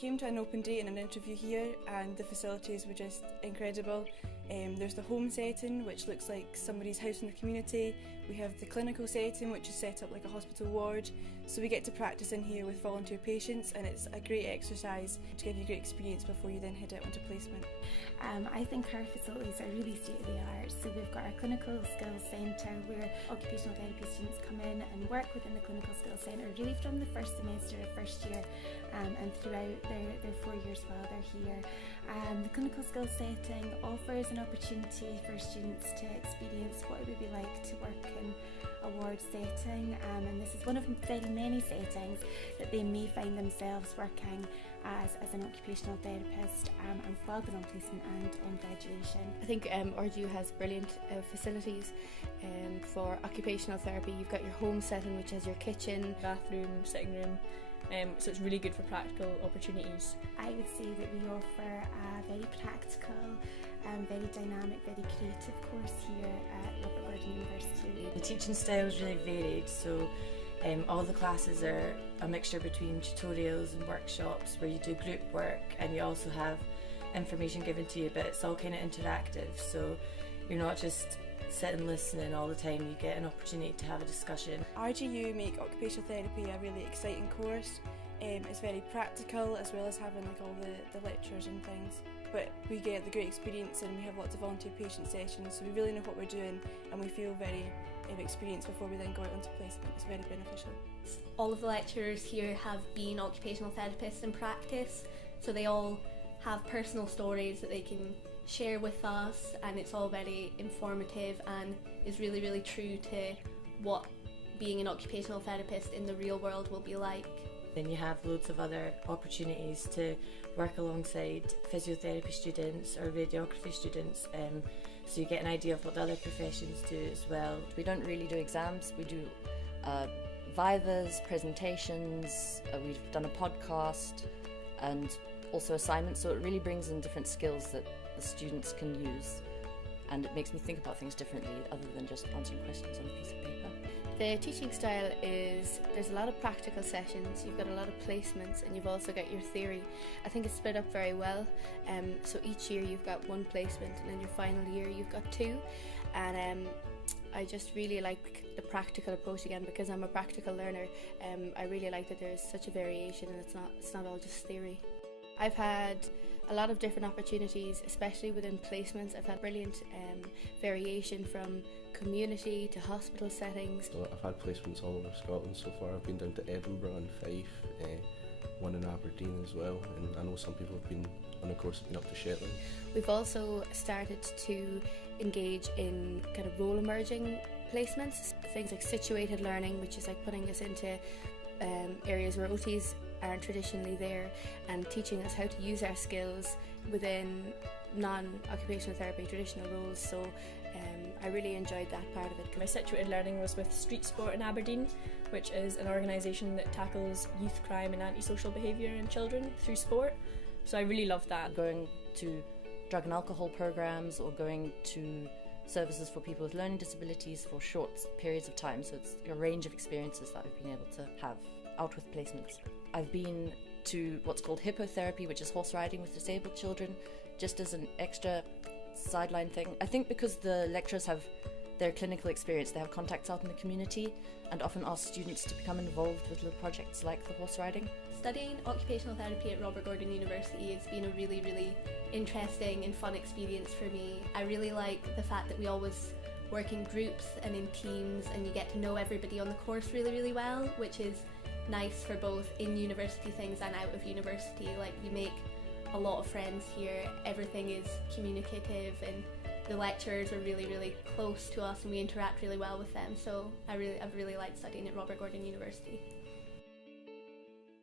came to an open day and an interview here, and the facilities were just incredible. There's the home setting, which looks like somebody's house in the community. We have the clinical setting, which is set up like a hospital ward. So we get to practice in here with volunteer patients, and it's a great exercise to give you a great experience before you then head out onto placement. I think our facilities are really state-of-the-art. So we've got our clinical skills centre where occupational therapy students come in and work within the clinical skills centre really from the first semester of first year and throughout their 4 years while they're here. The clinical skills setting offers an opportunity for students to experience what it would be like to work in a ward setting, and this is one of very many settings that they may find themselves working as an occupational therapist and while they're on placement and on graduation. I think RGU has brilliant facilities for occupational therapy. You've got your home setting, which has your kitchen, bathroom, sitting room, so it's really good for practical opportunities. I would say that we offer a very practical, very dynamic, very creative course here at Robert Gordon University. The teaching style is really varied, so all the classes are a mixture between tutorials and workshops where you do group work, and you also have information given to you, but it's all kind of interactive, so you're not just sitting listening all the time, you get an opportunity to have a discussion. RGU make occupational therapy a really exciting course. It's very practical as well as having like all the lectures and things, but we get the great experience and we have lots of volunteer patient sessions, so we really know what we're doing and we feel very experienced before we then go out onto placement. It's very beneficial. All of the lecturers here have been occupational therapists in practice, so they all have personal stories that they can share with us, and it's all very informative and is really, really true to what being an occupational therapist in the real world will be like. Then you have loads of other opportunities to work alongside physiotherapy students or radiography students, so you get an idea of what the other professions do as well. We don't really do exams, we do vivas, presentations, we've done a podcast and also assignments, so it really brings in different skills that the students can use, and it makes me think about things differently other than just answering questions on a piece of paper. The teaching style is, there's a lot of practical sessions, you've got a lot of placements, and you've also got your theory. I think it's split up very well, so each year you've got one placement and then your final year you've got two, and I just really like the practical approach again, because I'm a practical learner. I really like that there's such a variation and it's not all just theory. I've had a lot of different opportunities, especially within placements. I've had brilliant variation from community to hospital settings. So I've had placements all over Scotland so far. I've been down to Edinburgh and Fife, one in Aberdeen as well, and I know some people have been on a course have been up to Shetland. We've also started to engage in kind of role emerging placements, things like situated learning, which is like putting us into areas where OTs aren't traditionally there and teaching us how to use our skills within non-occupational therapy traditional roles, so I really enjoyed that part of it. My situated learning was with Street Sport in Aberdeen, which is an organisation that tackles youth crime and antisocial behaviour in children through sport, so I really loved that. Going to drug and alcohol programs or going to services for people with learning disabilities for short periods of time, so it's a range of experiences that I've been able to have out with placements. I've been to what's called hippotherapy, which is horse riding with disabled children, just as an extra sideline thing. I think because the lecturers have their clinical experience, they have contacts out in the community and often ask students to become involved with little projects like the horse riding. Studying occupational therapy at Robert Gordon University has been a really, really interesting and fun experience for me. I really like the fact that we always work in groups and in teams, and you get to know everybody on the course really, really well, which is nice for both in university things and out of university. Like, you make a lot of friends here, everything is communicative, and the lecturers are really, really close to us and we interact really well with them, so I've really liked studying at Robert Gordon University.